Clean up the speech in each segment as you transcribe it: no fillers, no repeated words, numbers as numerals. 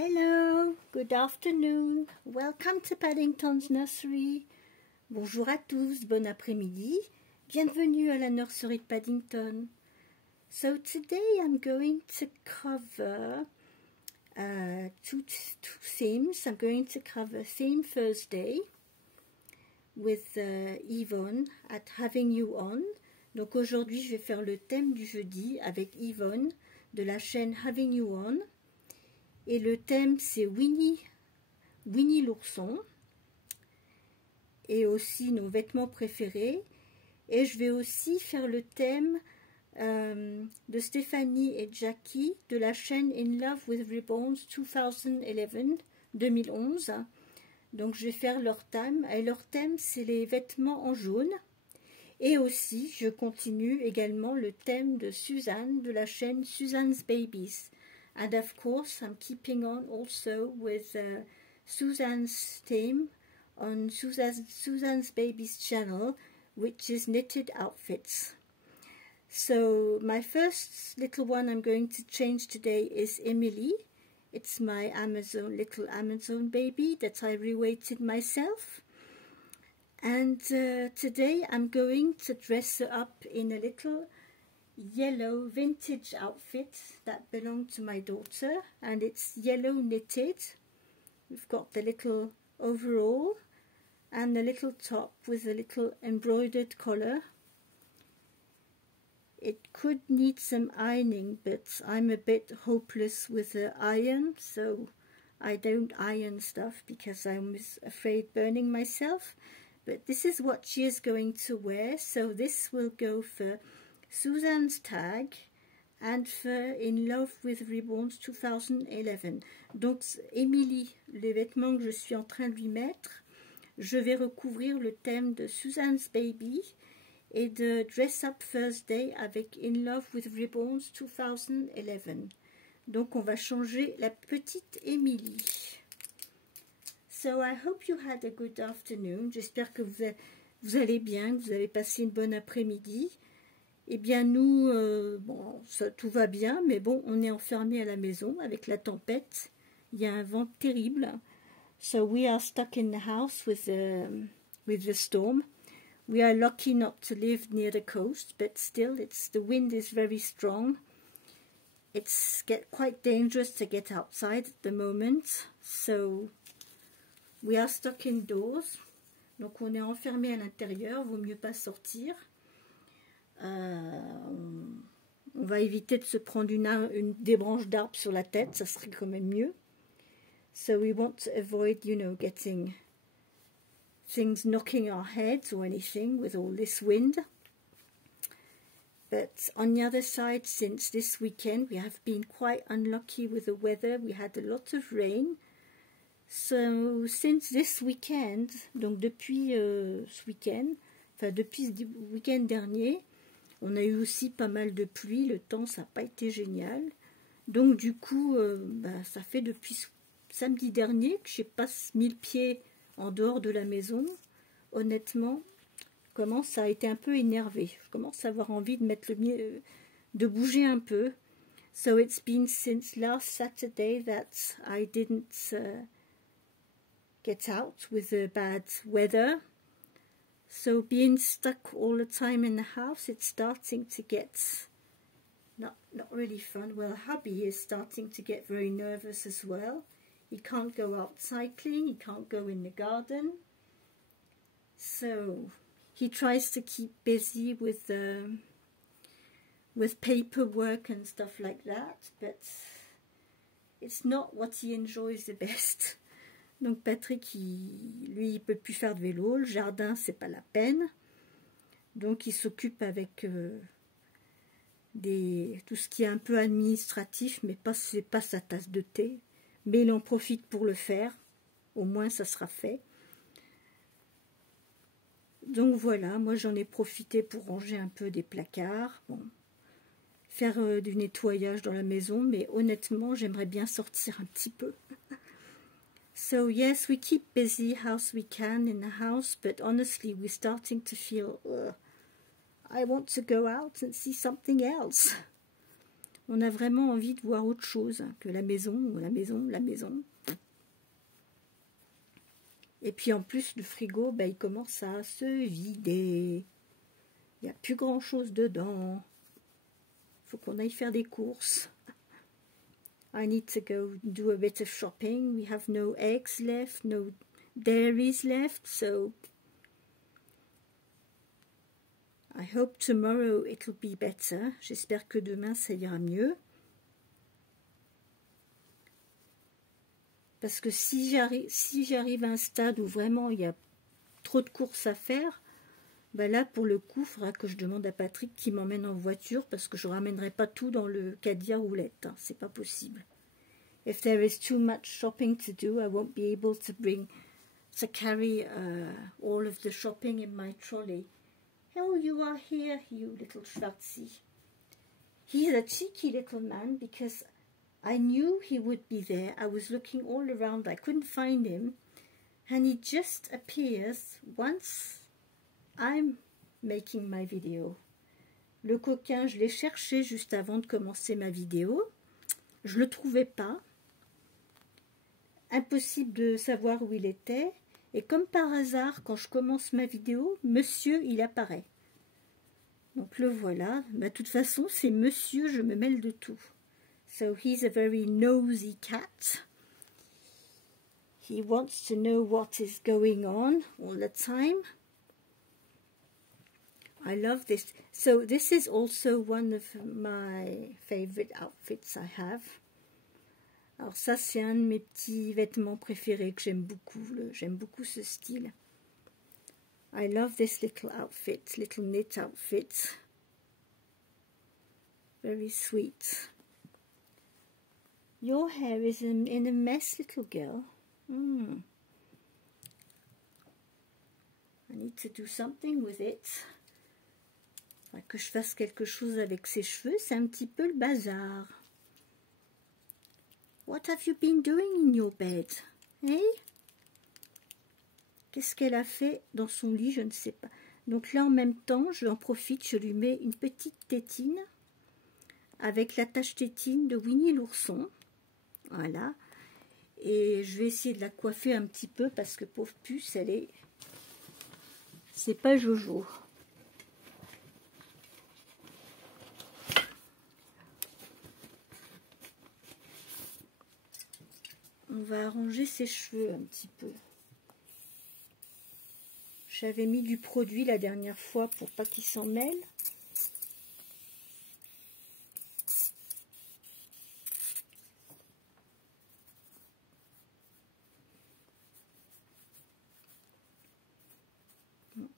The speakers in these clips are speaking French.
Hello, good afternoon, welcome to Paddington's Nursery. Bonjour à tous, bon après-midi, bienvenue à la nurserie de Paddington. So today I'm going to cover two themes. I'm going to cover Theme Thursday with Yvonne at Having You On. Donc aujourd'hui je vais faire le thème du jeudi avec Yvonne de la chaîne Having You On. Et le thème c'est Winnie l'ourson. Et aussi nos vêtements préférés. Et je vais aussi faire le thème de Stéphanie et Jackie de la chaîne In Love with Ribbons 2011. Donc je vais faire leur thème. Et leur thème c'est les vêtements en jaune. Et aussi je continue également le thème de Suzanne de la chaîne Suzanne's Babies. And of course I'm keeping on also with Suzanne's theme on Suzanne's Babies channel, which is knitted outfits. So my first little one I'm going to change today is Emily. It's my little Amazon baby that I reweighted myself. And today I'm going to dress her up in a little yellow vintage outfit that belonged to my daughter, and it's yellow knitted. We've got the little overall and the little top with a little embroidered collar. It could need some ironing, but I'm a bit hopeless with the iron, so I don't iron stuff because I'm afraid burning myself. But this is what she is going to wear, so this will go for Suzanne's tag and for In Love with Ribbons 2011. Donc Emily, les vêtements que je suis en train de lui mettre, je vais recouvrir le thème de Suzanne's Baby et de Dress Up Thursday avec In Love with Ribbons 2011. Donc on va changer la petite Emily. So I hope you had a good afternoon. J'espère que vous allez bien, que vous avez passé une bonne après-midi. Eh bien nous, bon, tout va bien, mais bon, on est enfermés à la maison avec la tempête. Il y a un vent terrible. So we are stuck in the house with the storm. We are lucky not to live near the coast, but still, the wind is very strong. It's quite dangerous to get outside at the moment. So we are stuck indoors. Donc on est enfermé à l'intérieur. Vaut mieux pas sortir. On va éviter de se prendre des branches d'arbres sur la tête, ça serait quand même mieux. So we want to avoid, you know, getting things knocking our heads or anything with all this wind. But on the other side, since this weekend, we have been quite unlucky with the weather. We had a lot of rain. So since this weekend, donc depuis ce week-end, enfin depuis ce week-end dernier, on a eu aussi pas mal de pluie, le temps ça n'a pas été génial. Donc du coup, ça fait depuis samedi dernier que je n'ai pas mis le pied en dehors de la maison. Honnêtement, ça a été un peu énervé. Je commence à avoir envie de de bouger un peu. So it's been since last Saturday that I didn't get out with the bad weather. So being stuck all the time in the house, it's starting to get not really fun. Well, hubby is starting to get very nervous as well. He can't go out cycling, he can't go in the garden. So he tries to keep busy with paperwork and stuff like that, but it's not what he enjoys the best. Donc Patrick, lui, il peut plus faire de vélo. Le jardin, c'est pas la peine. Donc il s'occupe avec tout ce qui est un peu administratif, mais c'est pas sa tasse de thé. Mais il en profite pour le faire. Au moins, ça sera fait. Donc voilà, moi j'en ai profité pour ranger un peu des placards. Bon, faire du nettoyage dans la maison, mais honnêtement, j'aimerais bien sortir un petit peu. So yes, we keep busy house we can in the house, but honestly we're starting to feel, I want to go out and see something else. on a vraiment envie de voir autre chose que la maison, ou la maison, la maison. Et puis en plus, le frigo, ben, il commence à se vider. Il n'y a plus grand chose dedans. Il faut qu'on aille faire des courses. I need to go do a bit of shopping. We have no eggs left, no dairies left, so I hope tomorrow it'll be better. J'espère que demain ça ira mieux. Parce que si j'arrive à un stade où vraiment il y a trop de courses à faire, ben là pour le coup, il faudra que je demande à Patrick qu'il m'emmène en voiture parce que je ne ramènerai pas tout dans le caddie à roulettes. Hein, c'est pas possible. If there is too much shopping to do, I won't be able to carry all of the shopping in my trolley. Oh, you are here, you little Schwarzi. He's a cheeky little man because I knew he would be there. I was looking all around. I couldn't find him. And he just appears once I'm making my video. Le coquin, je l'ai cherché juste avant de commencer ma vidéo. Je ne le trouvais pas. Impossible de savoir où il était. Et comme par hasard, quand je commence ma vidéo, monsieur, il apparaît. Donc le voilà. Mais de toute façon, c'est monsieur, je me mêle de tout. So he's a very nosy cat. He wants to know what is going on all the time. I love this. So this is also one of my favorite outfits I have. Alors ça, c'est un de mes petits vêtements préférés que j'aime beaucoup. J'aime beaucoup ce style. I love this little outfit, little knit outfit. Very sweet. Your hair is in a mess, little girl. I need to do something with it. Faudrait que je fasse quelque chose avec ses cheveux. C'est un petit peu le bazar. What have you been doing in your bed? Hey? Qu'est-ce qu'elle a fait dans son lit? Je ne sais pas. Donc là, en même temps, j'en profite, je lui mets une petite tétine avec l'attache tétine de Winnie l'ourson. Voilà. Et je vais essayer de la coiffer un petit peu parce que pauvre puce, elle est... C'est pas Jojo. On va arranger ses cheveux un petit peu. J'avais mis du produit la dernière fois pour pas qu'il s'en mêle.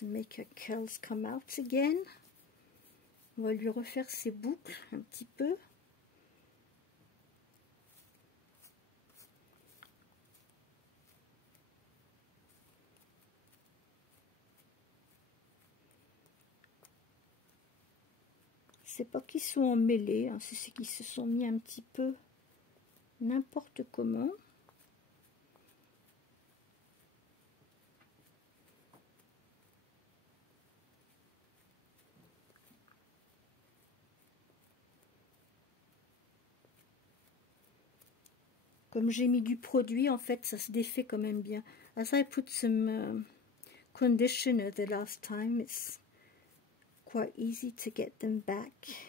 To make her curls come out again. On va lui refaire ses boucles un petit peu. C'est pas qu'ils sont emmêlés, hein, c'est qu'ils se sont mis un petit peu n'importe comment. Comme j'ai mis du produit, en fait, ça se défait quand même bien. As I put some conditioner the last time, it's quite easy to get them back.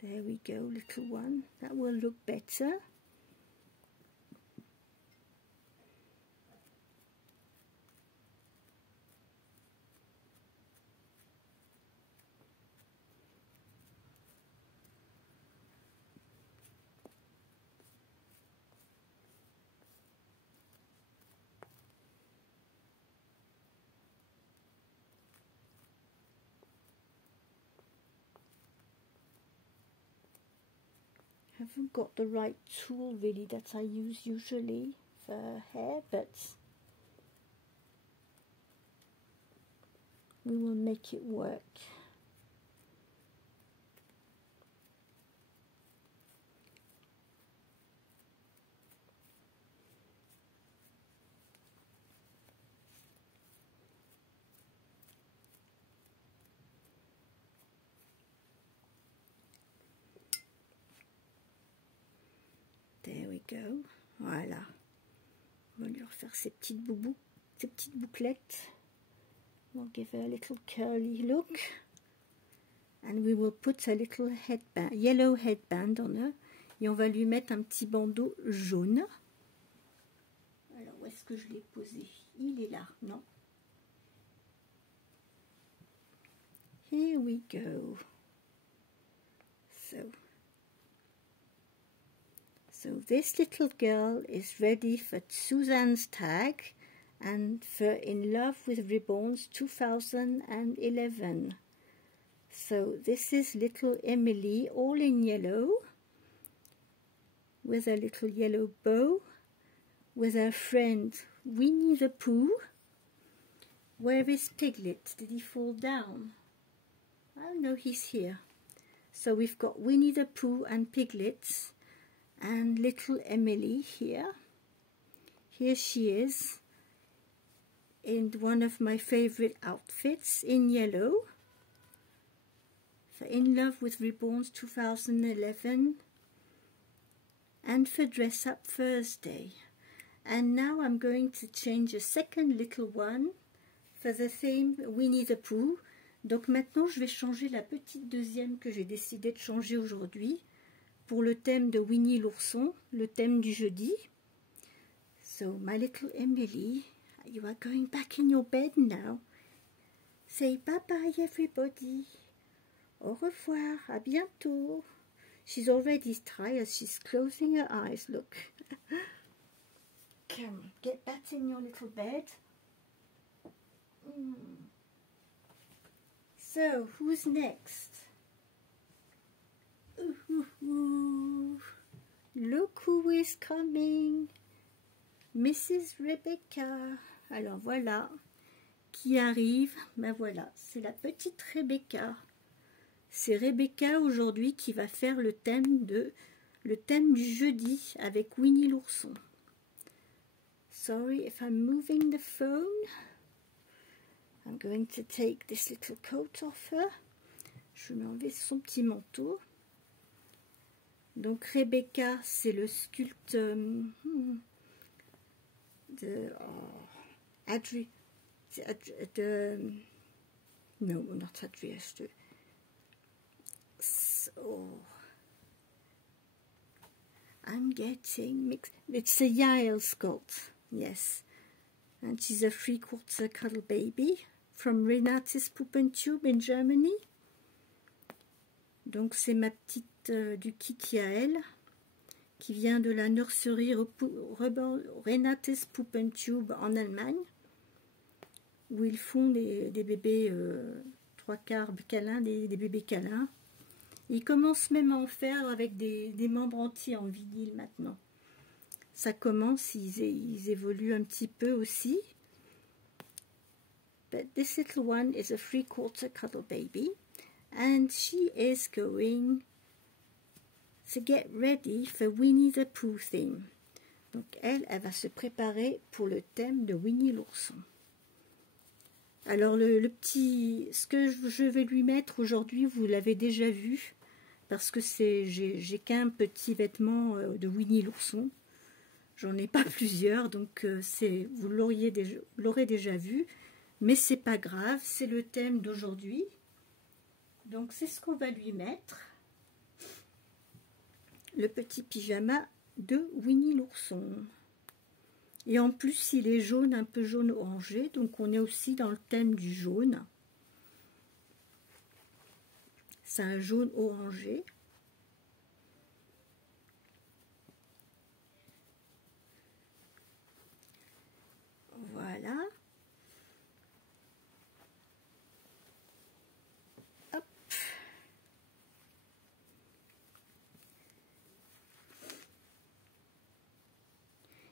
There we go, little one. That will look better. Haven't got the right tool really that I use usually for hair, but We will make it work. There we go. Voilà. On va lui refaire ses petites boubous, ses petites bouclettes. We'll give her a little curly look. And we will put a little headband, yellow headband on her. Et on va lui mettre un petit bandeau jaune. Alors, où est-ce que je l'ai posé? Il est là, non? Here we go. So this little girl is ready for Suzanne's tag and for In Love with Ribbons 2011. So this is little Emily, all in yellow, with a little yellow bow, with her friend Winnie the Pooh. Where is Piglet? Did he fall down? Oh no, he's here. So we've got Winnie the Pooh and Piglet and little Emily here. Here she is in one of my favorite outfits in yellow for In Love with Ribbons 2011 and for Dress Up Thursday. And now I'm going to change a second little one for the theme Winnie the Pooh. Donc maintenant je vais changer la petite deuxième que j'ai décidé de changer aujourd'hui pour le thème de Winnie l'ourson, le thème du jeudi. So my little Emily, you are going back in your bed now. Say bye bye everybody. Au revoir, à bientôt. She's already tired, she's closing her eyes, look. Come on, get back in your little bed. So, who's next? Look who is coming. Mrs. Rebecca. Alors voilà, qui arrive. Ben voilà, c'est la petite Rebecca. C'est Rebecca aujourd'hui qui va faire le thème du jeudi avec Winnie l'ourson. Sorry if I'm moving the phone. I'm going to take this little coat off her. Je vais enlever son petit manteau. Donc Rebecca, c'est le sculpte no, not Adrius. So I'm getting mixed. It's a Yael sculpt, yes. And she's a 3/4 cuddle baby from Renate's Puppentube in Germany. Donc c'est ma petite du kit Yael qui vient de la nurserie Renate's Puppentube en Allemagne, où ils font des bébés 3/4 câlins, des bébés câlins. Ils commencent même à en faire avec des membres entiers en vinyle maintenant. Ça commence, ils évoluent un petit peu aussi. But this little one is a 3/4 cuddle baby, and she is going to get ready for Winnie the Pooh theme. Donc elle va se préparer pour le thème de Winnie l'ourson. Alors ce que je vais lui mettre aujourd'hui, vous l'avez déjà vu, parce que j'ai qu'un petit vêtement de Winnie l'ourson. J'en ai pas plusieurs, donc vous l'aurez déjà vu, mais c'est pas grave, c'est le thème d'aujourd'hui. Donc c'est ce qu'on va lui mettre, le petit pyjama de Winnie l'ourson. Et en plus il est jaune, un peu jaune orangé, donc on est aussi dans le thème du jaune. C'est un jaune orangé. Voilà. Hop.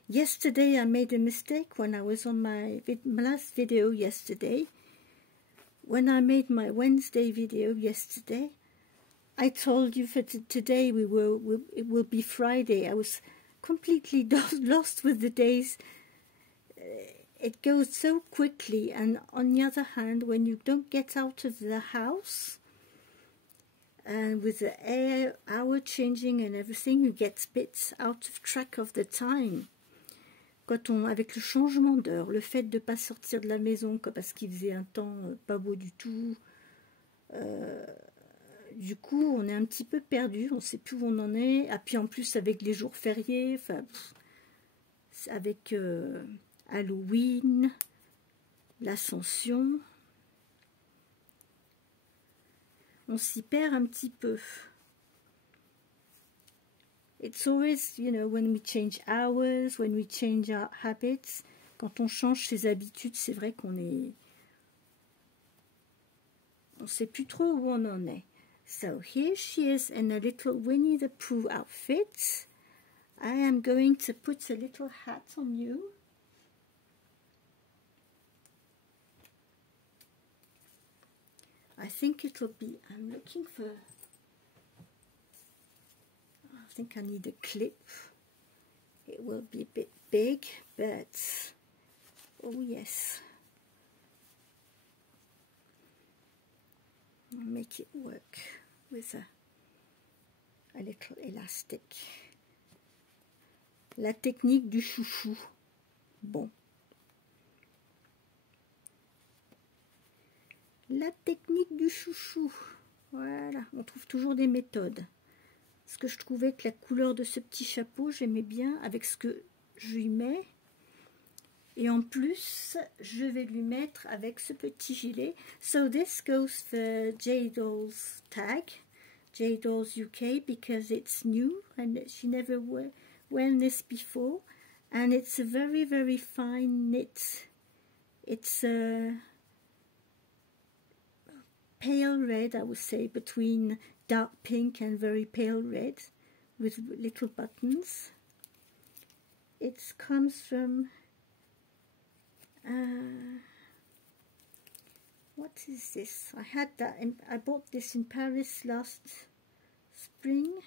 Yesterday I made a mistake when I was on my last video yesterday. when I made my Wednesday video yesterday, I told you for today it will be Friday. I was completely lost with the days. It goes so quickly, and on the other hand, when you don't get out of the house, and with the hour changing and everything, you get a bit out of track of the time. Avec le changement d'heure, le fait de ne pas sortir de la maison parce qu'il faisait un temps pas beau du tout, du coup on est un petit peu perdu, on ne sait plus où on en est. Et puis en plus avec les jours fériés, avec Halloween, l'Ascension, on s'y perd un petit peu. It's always, you know, when we change hours, when we change our habits, quand on change ses habitudes, c'est vrai qu'on est... On ne sait plus trop où on en est. So here she is in a little Winnie the Pooh outfit. I am going to put a little hat on you. I think it'll be, I'm looking for... I think I need a clip. It will be a bit big, but oh yes, I'll make it work with a little elastic. La technique du chouchou. Bon. La technique du chouchou. Voilà, on trouve toujours des méthodes. Parce que je trouvais que la couleur de ce petit chapeau, j'aimais bien avec ce que je lui mets. Et en plus, je vais lui mettre avec ce petit gilet. So this goes for J-Doll's tag, J-Dolls UK, because it's new and she never worn this before. And it's a very, very fine knit. It's a pale red, I would say, between dark pink and very pale red with little buttons. It comes from what is this? I had that I bought this in Paris last spring.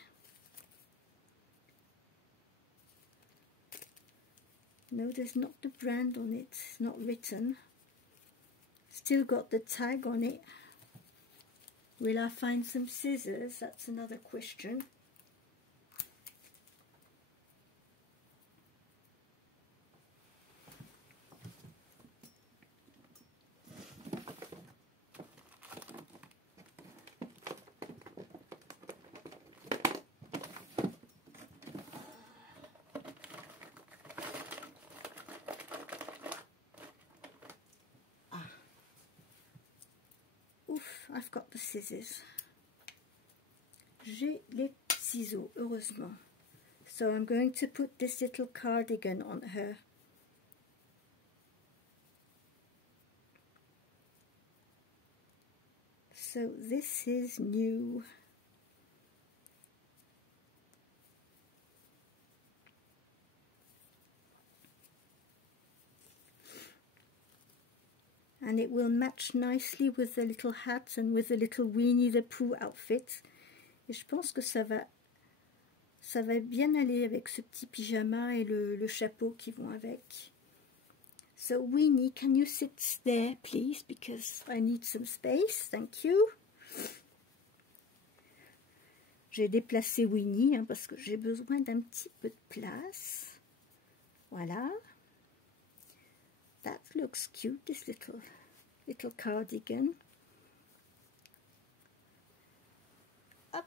No, there's not the brand on it, it's not written. Still got the tag on it. Will I find some scissors? That's another question. I've got the scissors. J'ai les ciseaux, heureusement. So I'm going to put this little cardigan on her. So this is new. And it will match nicely with the little hat and with the little Winnie the Pooh outfit. Et je pense que ça va bien aller avec ce petit pyjama et le chapeau qui vont avec. So Winnie, can you sit there please, because I need some space, thank you. J'ai déplacé Winnie hein, parce que j'ai besoin d'un petit peu de place. Voilà. That looks cute, this little cardigan. Up.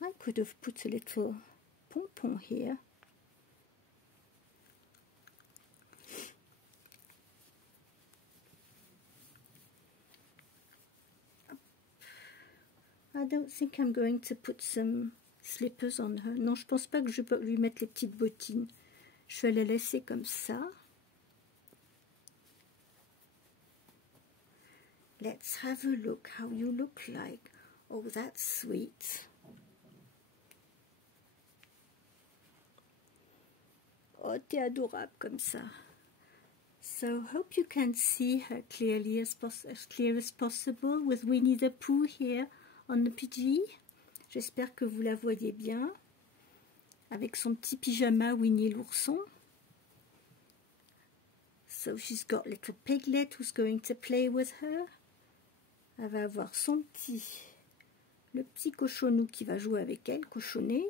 I could have put a little pom-pom here. Up. I don't think I'm going to put some slippers on her. Non, je pense pas que je peux lui mettre les petites bottines. Je vais les laisser comme ça. Let's have a look how you look like. Oh, that's sweet. Oh, t'es adorable comme ça. So, hope you can see her clearly as clear as possible with Winnie the Pooh here on the PG. J'espère que vous la voyez bien. Avec son petit pyjama Winnie l'ourson. So, she's got little Piglet who's going to play with her. Elle va avoir le petit cochonou qui va jouer avec elle, cochonnet.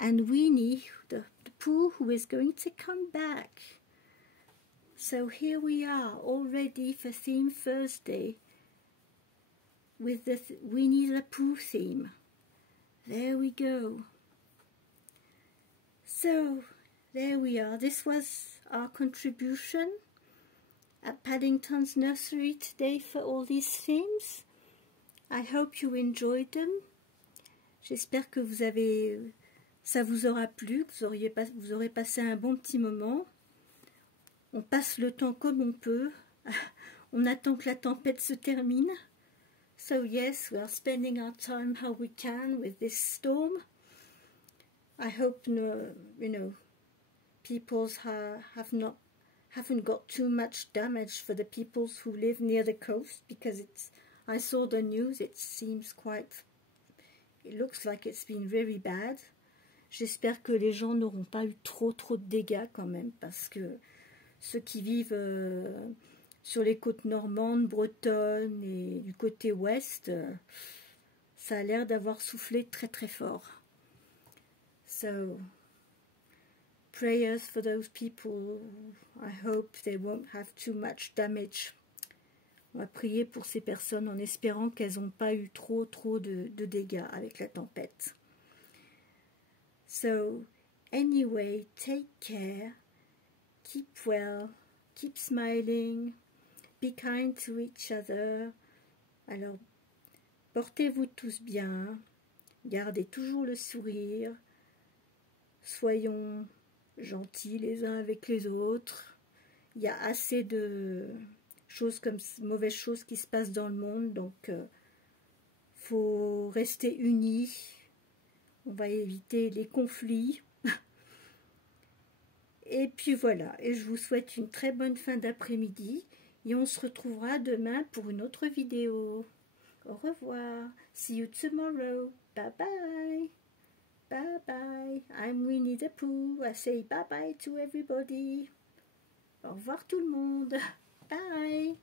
And Winnie, the Pooh, who is going to come back. So here we are, all ready for Theme Thursday with the Winnie the Pooh theme. There we go. So, there we are. This was our contribution at Paddington's Nursery today for all these themes. I hope you enjoyed them. J'espère que ça vous aura plu, que vous aurez passé un bon petit moment. On passe le temps comme on peut. On attend que la tempête se termine. So yes, we are spending our time how we can with this storm. I hope peoples haven't got too much damage for the peoples who live near the coast, because I saw the news. It looks like it's been very bad. J'espère que les gens n'auront pas eu trop de dégâts quand même, parce que ceux qui vivent sur les côtes normandes, bretonnes et du côté ouest, ça a l'air d'avoir soufflé très fort. So, prayers for those people. I hope they won't have too much damage. On va prier pour ces personnes en espérant qu'elles n'ont pas eu trop de dégâts avec la tempête. So, anyway, take care. Keep well, keep smiling, be kind to each other. Alors, portez-vous tous bien, gardez toujours le sourire, soyons gentils les uns avec les autres. Il y a assez de mauvaises choses qui se passent dans le monde, donc faut rester unis. On va éviter les conflits. Et puis voilà, et je vous souhaite une très bonne fin d'après-midi et on se retrouvera demain pour une autre vidéo. Au revoir. See you tomorrow. Bye bye. Bye bye. I'm Winnie the Pooh. I say bye bye to everybody. Au revoir tout le monde. Bye.